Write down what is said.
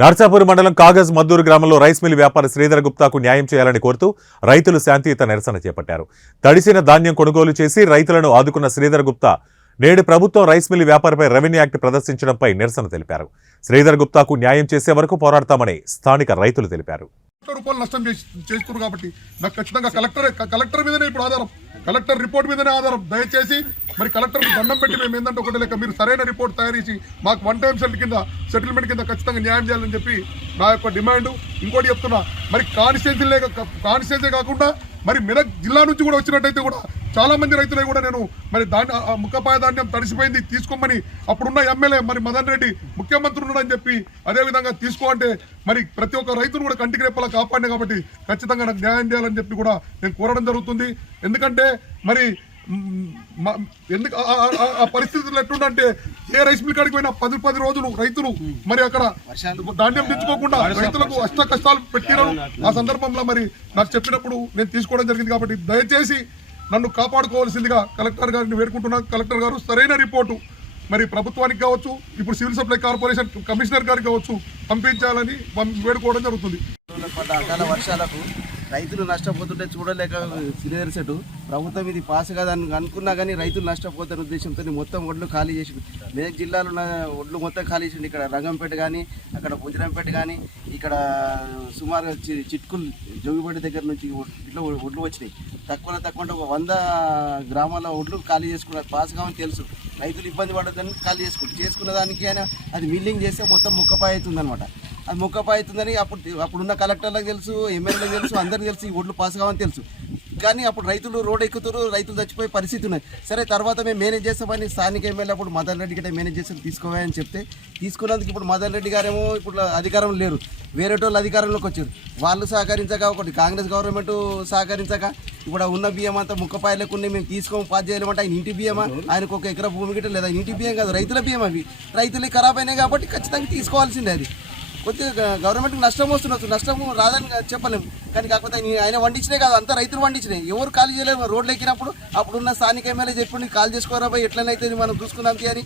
నర్సాపూర్ మండలం కాగజ్ మద్దూరు గ్రామంలో rice mill వ్యాపారి శ్రీధర్ గుప్తాకు న్యాయం చేయాలని కోరుతూ రైతులు శాంతియుత నిరసన చేపట్టారు. తడిసిన ధాన్యం కొనుగోలు చేసి రైతులను ఆదుకున్న శ్రీధర్ గుప్తా నేడు ప్రభుత్వం రైస్ మిల్ వ్యాపారిపై రెవెన్యూ యాక్ట్ ప్రదర్శించడంపై నిరసన తెలిపారు. శ్రీధర్ గుప్తాకు న్యాయం చేసే వరకు పోరాడతామని స్థానిక రైతులు తెలిపారు. రూపాయలు నష్టం చేస్తున్నారు కాబట్టి నాకు ఖచ్చితంగా కలెక్టర్ మీదనే ఇప్పుడు ఆధారం, కలెక్టర్ రిపోర్ట్ మీదనే ఆధారం. దయచేసి మరి కలెక్టర్ దండం పెట్టి మేము ఏంటంటే ఒకటి లేక మీరు సరైన రిపోర్ట్ తయారు చేసి మాకు వన్ టైం సెటిల్మెంట్ కింద ఖచ్చితంగా న్యాయం చేయాలని చెప్పి నా యొక్క డిమాండ్. ఇంకోటి చెప్తున్నా, మరి కాన్స్టిట్యున్సీ కాకుండా మరి మెదక్ జిల్లా నుంచి కూడా వచ్చినట్టయితే కూడా చాలా మంది రైతులే కూడా నేను మరి ముక్కపాయ ధాన్యం తడిసిపోయింది తీసుకోమని అప్పుడున్న ఎమ్మెల్యే మరి మదన్ రెడ్డి ముఖ్యమంత్రి ఉన్నాడని చెప్పి అదేవిధంగా తీసుకో అంటే మరి ప్రతి ఒక్క రైతును కూడా కంటికి రెప్పలా కాపాడినా కాబట్టి ఖచ్చితంగా నాకు న్యాయం చేయాలని చెప్పి కూడా నేను కోరడం జరుగుతుంది. ఎందుకంటే మరి ఎందుకు ఆ పరిస్థితులు ఎట్లుందంటే ఏ రైస్ మిల్ కాడికి పోయినా 10 రోజులు రైతులు మరి అక్కడ ధాన్యం తెచ్చుకోకుండా రైతులకు అష్ట కష్టాలు పెట్టినారు. ఆ సందర్భంలో మరి నాకు చెప్పినప్పుడు నేను తీసుకోవడం జరిగింది. కాబట్టి దయచేసి నన్ను కాపాడుకోవాల్సిందిగా కలెక్టర్ గారిని వేడుకుంటున్నాను. కలెక్టర్ గారు సరైన రిపోర్టు మరి ప్రభుత్వానికి కావచ్చు, ఇప్పుడు సివిల్ సప్లై కార్పొరేషన్ కమిషనర్ గారికి కావచ్చు పంపించాలని వేడుకోవడం జరుగుతుంది. అకాల వర్షాలకు రైతులు నష్టపోతుంటే చూడలేక సిరిదర్శెట్టు ప్రభుత్వం ఇది పాస్ కాదని అనుకున్నా కానీ రైతులు నష్టపోతున్న ఉద్దేశంతో మొత్తం ఒడ్లు ఖాళీ చేసి మెదక్ జిల్లాలో ఉన్న ఒడ్లు మొత్తం ఖాళీ చేసింది. ఇక్కడ రంగంపేట కానీ, అక్కడ పుంజరంపేట కానీ, ఇక్కడ సుమారు చిట్కుల్ జోగిపేట దగ్గర నుంచి ఇట్లా ఒడ్లు వచ్చినాయి. తక్కువ 100 గ్రామాల ఒడ్లు ఖాళీ చేసుకున్నారు. పాస్ కావని తెలుసు, రైతులు ఇబ్బంది పడద్దని ఖాళీ చేసుకున్న దానికి ఆయన అది మిల్లింగ్ చేస్తే మొత్తం ముక్కపాయ అవుతుంది అనమాట. అది ముక్కపాయ అవుతుందని అప్పుడున్న కలెక్టర్లకు తెలుసు, ఎమ్మెల్యేలకు తెలుసు, అందరికీ తెలుసు ఈ ఒడ్లు పాస్ కావని తెలుసు. కానీ అప్పుడు రైతులు రోడ్ ఎక్కుతారు, రైతులు చచ్చిపోయే పరిస్థితి ఉన్నాయి. సరే తర్వాత మేము మేనేజ్ చేస్తామని స్థానిక ఎమ్మెల్యే అప్పుడు మదన్ రెడ్డి గట్టే మేనేజ్ చేస్తాం తీసుకోవాలని చెప్తే తీసుకున్నందుకు ఇప్పుడు మదన్ రెడ్డి గారేమో ఇప్పుడు అధికారం లేరు, వేరే వాళ్ళు అధికారంలోకి వచ్చారు. వాళ్ళు సహకరించక, ఒకటి కాంగ్రెస్ గవర్నమెంట్ సహకరించక ఇప్పుడు ఉన్న బియ్యం అంతా ముక్కపాయలకు ఉన్నాయి, మేము తీసుకోము పాస్ చేయలేమంటే ఆయన ఇంటి బియ్యమా, ఆయనకు 1 ఎకరా భూమి గిట్ట లేదా, ఇంటి బియ్యం కాదు రైతుల బియ్యం. అవి రైతులకి ఖరాబ్ అయినాయి కాబట్టి ఖచ్చితంగా తీసుకోవాల్సిందే. అది కొద్దిగా గవర్నమెంట్కి నష్టం వస్తున్నట్టు, నష్టము రాదని చెప్పలేము. కానీ కాకపోతే ఆయన వండించినాయి కాదు, అంతా రైతులు వండించినాయి. ఎవరు ఖాళీ చేయలేము. రోడ్లు ఎక్కినప్పుడు అప్పుడున్న స్థానిక ఎమ్మెల్యే చెప్పండి కాల్ చేసుకోరా పోయి ఎట్లనైతే మనం చూసుకున్నాం అని